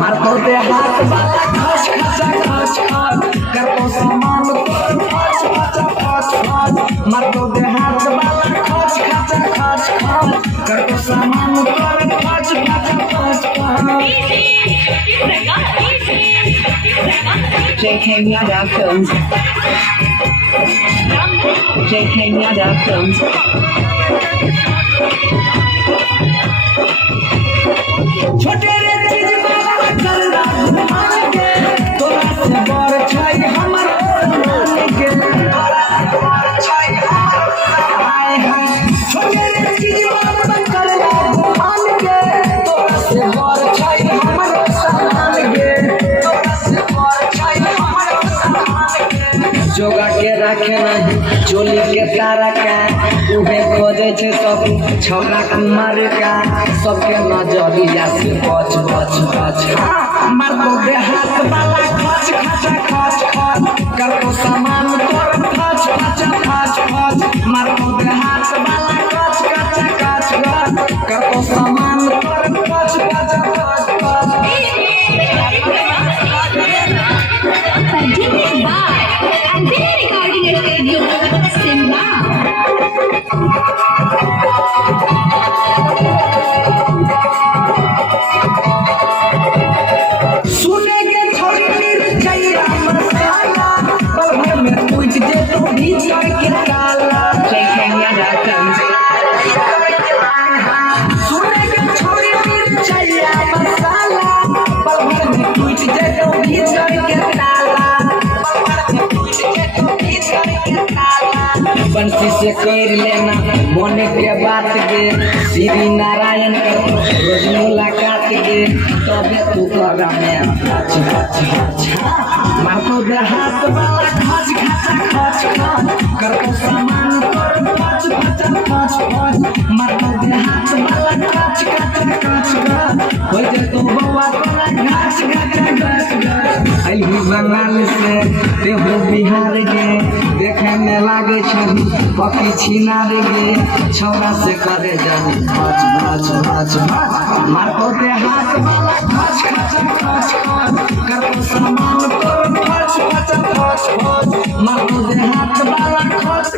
मारतो दे हाथ वाला खच खचा खच खच करतो सामान तोर फच फचा फच फच मारतो दे हाथ वाला खच खचा खच खच करतो सामान तोर फच फचा फच फच JK Yadav Films. JK Yadav Films. छोटे रे चीज बाबा कर मान के तोरा से बड़ छै हमर मान के तोरा से बड़ छै हमर हाय हाय छोटे रे चीज बाबा कर मान के तोरा से बड़ छै हमर सामान के तोरा से बड़ छै हमर सामान के जोगा के रखे नहीं चोली के तारा का उहे खोजे छे सब छौरा कुमार का सबके नजरिया से बच बच बच मार दो दे हाथ वाला खच खचा खच खच करतो सामान तोर फच फचा फच फच मार दो दे हाथ वाला खच खचा खच खच करतो सामान तोर फच फचा फच फच Presented by Albina Recording Studio, Simba. सुने के छोड़ी मिर्चैया मसाला पल भर में पूछ दे तो भीतर के काला JK Yadav Films. सुने के छोड़ी मिर्चैया मसाला पल भर में पूछ दे तो भीतर के काला पल भर में पूछ दे तो भीतर के काला बंसी से कर लेना मोने के बात के श्री नारायण कर रोज मुलाकात के तबे तू कर में मारतो दे हाथ वाला खच खचा खच खच करतो सामान तोर फच फचा फच फच मारतो दे हाथ वाला खच खचा खच खच हो जे तो बउआ तोरा घाच घाच घाच घाच आई बंगाल से देहो बिहार के देखे में लागे छै पकी छिनार गे छौरा से करे जानी भच भच भच भच मारतो दे हाथ वाला खच खचा खच खच करतो सामान तोर फच फचा फच फच मारतो दे हाथ वाला खच